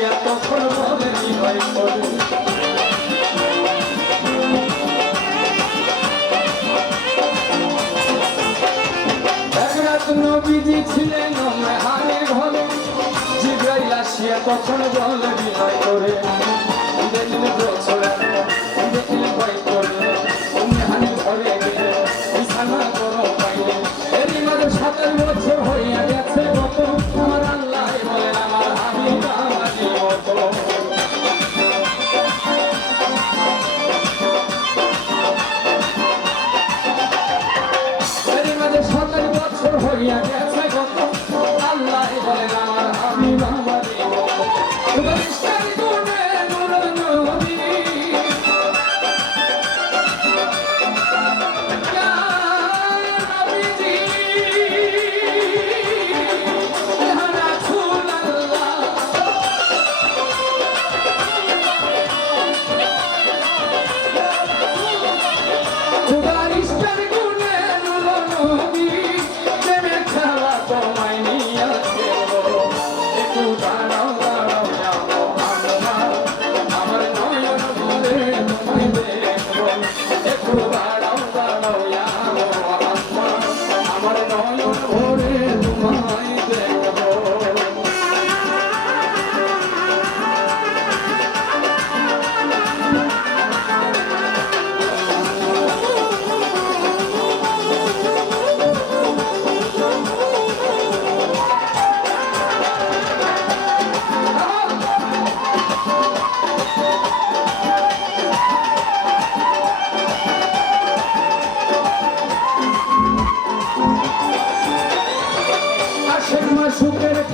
দিয়া তখন মনের হৃদয় পড়ে। নবীজি ছিলেন মেহারে ঘরে জিব্রাইল আসিয়া তখন জল বিনয় করে দেখলেন বছরে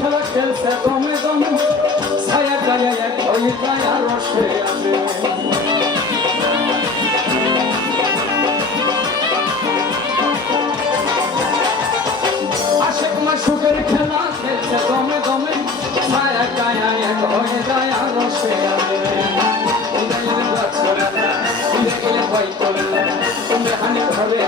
খেলা খেলছে দমে দমে ছায়া গায়ে এক ওই গায়া রসে আছে আশেক মাসুকের খেলা খেলছে দমে দমে, ছায়া গায়া এক ওই গায়া রসে আছে উদয়ের রাজ করে উদয়ের বাইতলে উদয়ের হানি ভাবে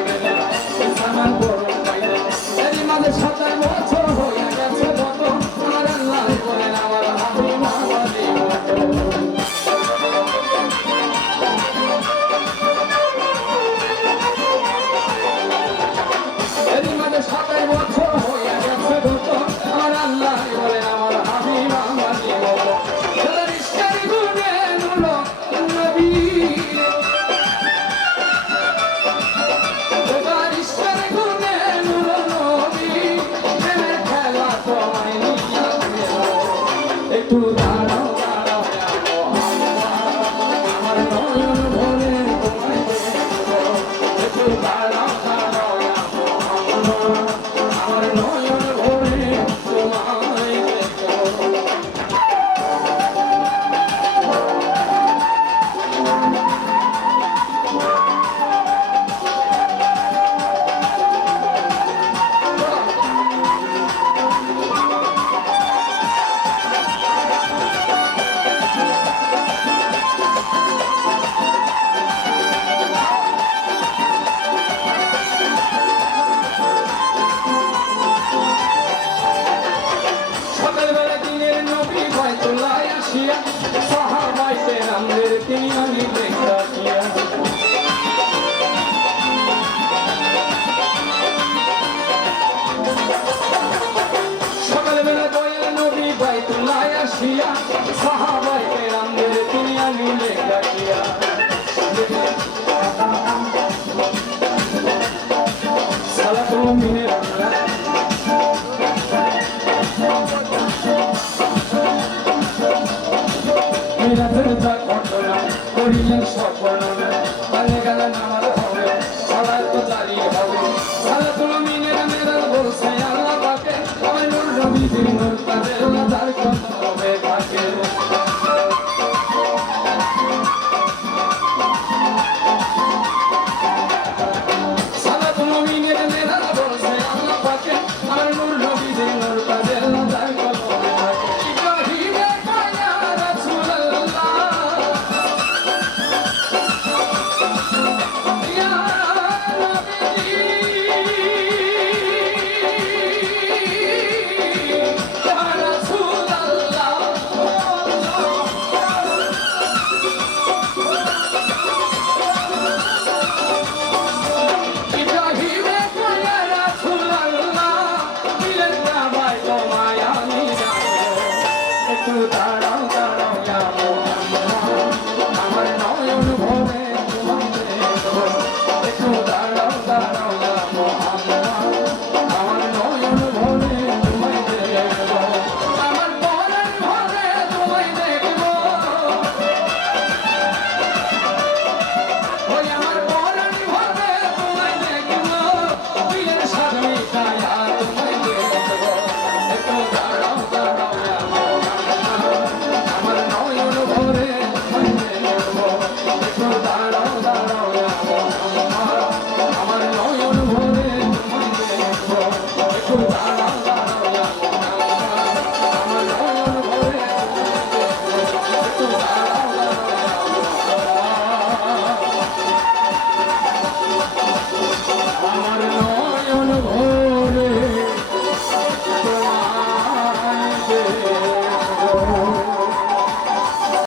রাখিয়া সাহাবাইতে রামের তিনি আমি রাখিয়া। সকালবেলা দয়াল নবী বাইতুল্লাহ আসিয়া সাহাবাইতে রামের তিনি আমি লেখা ta